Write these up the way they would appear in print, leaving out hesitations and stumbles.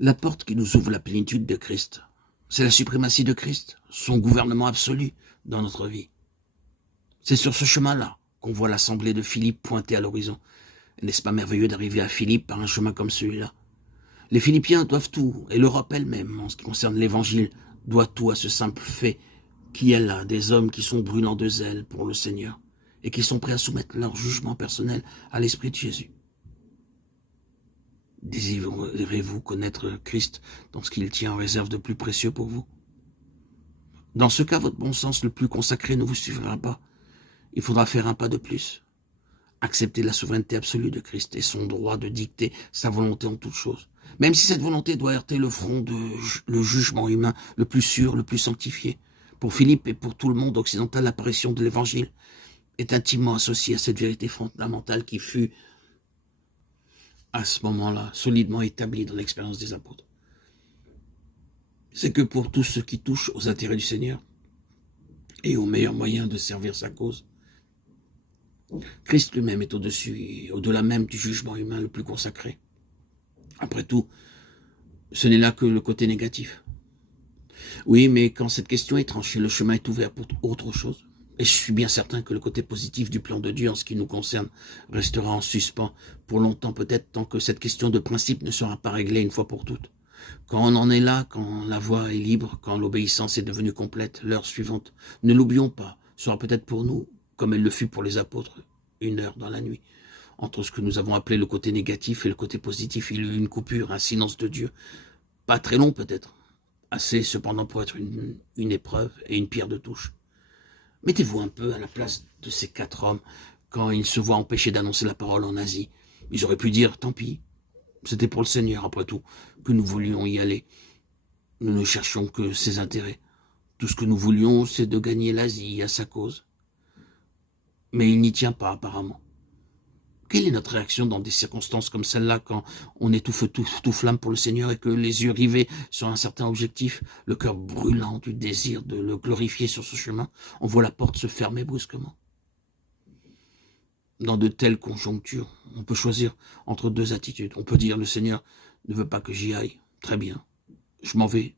La porte qui nous ouvre la plénitude de Christ, c'est la suprématie de Christ, son gouvernement absolu dans notre vie. C'est sur ce chemin-là qu'on voit l'assemblée de Philippe pointer à l'horizon. N'est-ce pas merveilleux d'arriver à Philippe par un chemin comme celui-là? Les Philippiens doivent tout, et l'Europe elle-même, en ce qui concerne l'Évangile, doit tout à ce simple fait qu'il y a là des hommes qui sont brûlants de zèle pour le Seigneur et qui sont prêts à soumettre leur jugement personnel à l'Esprit de Jésus. Désirez-vous connaître Christ dans ce qu'il tient en réserve de plus précieux pour vous? Dans ce cas, votre bon sens le plus consacré ne vous suffira pas. Il faudra faire un pas de plus. Accepter la souveraineté absolue de Christ et son droit de dicter sa volonté en toutes choses. Même si cette volonté doit heurter le front le jugement humain le plus sûr, le plus sanctifié. Pour Philippe et pour tout le monde occidental, l'apparition de l'Évangile est intimement associée à cette vérité fondamentale qui fut, à ce moment-là, solidement établie dans l'expérience des apôtres. C'est que pour tous ceux qui touchent aux intérêts du Seigneur et aux meilleurs moyens de servir sa cause, Christ lui-même est au-dessus et au-delà même du jugement humain le plus consacré. Après tout, ce n'est là que le côté négatif. Oui, mais quand cette question est tranchée, le chemin est ouvert pour autre chose. Et je suis bien certain que le côté positif du plan de Dieu en ce qui nous concerne restera en suspens pour longtemps peut-être tant que cette question de principe ne sera pas réglée une fois pour toutes. Quand on en est là, quand la voie est libre, quand l'obéissance est devenue complète, l'heure suivante, ne l'oublions pas, sera peut-être pour nous, comme elle le fut pour les apôtres, une heure dans la nuit. Entre ce que nous avons appelé le côté négatif et le côté positif, il y a eu une coupure, un silence de Dieu. Pas très long peut-être, assez cependant pour être une épreuve et une pierre de touche. Mettez-vous un peu à la place de ces 4 hommes quand ils se voient empêchés d'annoncer la parole en Asie. Ils auraient pu dire, tant pis, c'était pour le Seigneur après tout, que nous voulions y aller. Nous ne cherchions que ses intérêts. Tout ce que nous voulions, c'est de gagner l'Asie à sa cause. Mais il n'y tient pas apparemment. Quelle est notre réaction dans des circonstances comme celle-là quand on est tout flamme pour le Seigneur et que les yeux rivés sur un certain objectif, le cœur brûlant du désir de le glorifier sur ce chemin, on voit la porte se fermer brusquement? Dans de telles conjonctures, on peut choisir entre 2 attitudes. On peut dire, le Seigneur ne veut pas que j'y aille. Très bien, je m'en vais.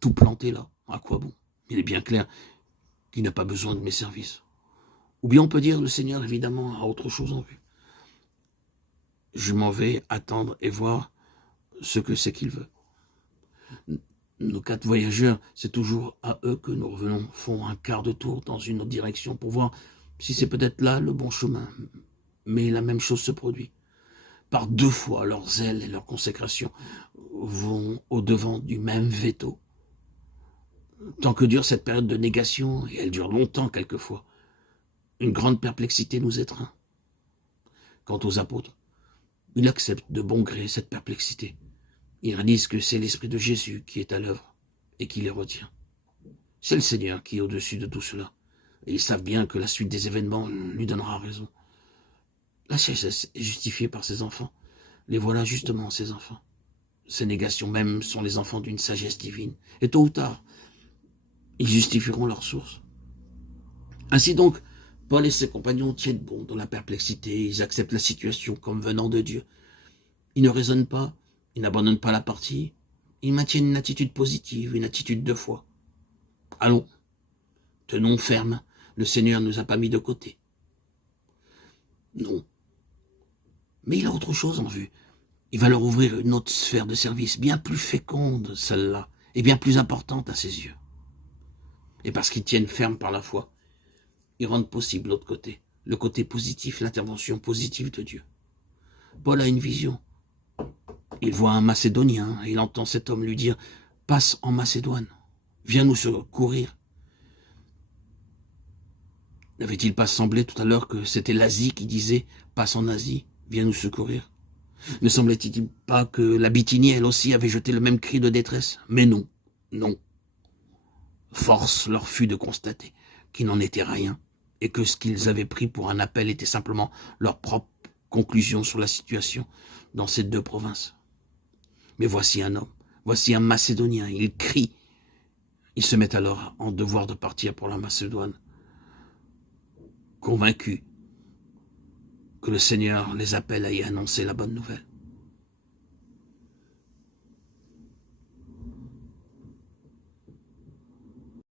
Tout planter là, à quoi bon? Il est bien clair qu'il n'a pas besoin de mes services. Ou bien on peut dire, le Seigneur évidemment a autre chose en vue. Je m'en vais attendre et voir ce que c'est qu'il veut. Nos 4 voyageurs, c'est toujours à eux que nous revenons, font un quart de tour dans une autre direction pour voir si c'est peut-être là le bon chemin. Mais la même chose se produit. Par 2 fois, leur zèle et leur consécration vont au-devant du même veto. Tant que dure cette période de négation, et elle dure longtemps quelquefois, une grande perplexité nous étreint. Quant aux apôtres, ils acceptent de bon gré cette perplexité. Ils réalisent que c'est l'Esprit de Jésus qui est à l'œuvre et qui les retient. C'est le Seigneur qui est au-dessus de tout cela. Et ils savent bien que la suite des événements lui donnera raison. La sagesse est justifiée par ses enfants. Les voilà justement, ces enfants. Ces négations même sont les enfants d'une sagesse divine. Et tôt ou tard, ils justifieront leur source. Ainsi donc, Paul et ses compagnons tiennent bon dans la perplexité. Ils acceptent la situation comme venant de Dieu. Ils ne raisonnent pas, ils n'abandonnent pas la partie. Ils maintiennent une attitude positive, une attitude de foi. Allons, tenons ferme. Le Seigneur ne nous a pas mis de côté. Non. Mais il a autre chose en vue. Il va leur ouvrir une autre sphère de service, bien plus féconde, celle-là, et bien plus importante à ses yeux. Et parce qu'ils tiennent ferme par la foi, ils rendent possible l'autre côté, le côté positif, l'intervention positive de Dieu. Paul a une vision. Il voit un Macédonien, et il entend cet homme lui dire « Passe en Macédoine, viens nous secourir ». N'avait-il pas semblé tout à l'heure que c'était l'Asie qui disait « Passe en Asie, viens nous secourir ». Ne semblait-il pas que la Bithynie, elle aussi, avait jeté le même cri de détresse? Mais non, non. Force leur fut de constater qu'il n'en était rien, et que ce qu'ils avaient pris pour un appel était simplement leur propre conclusion sur la situation dans ces 2 provinces. Mais voici un homme, voici un Macédonien, il crie. Ils se mettent alors en devoir de partir pour la Macédoine, convaincus que le Seigneur les appelle à y annoncer la bonne nouvelle.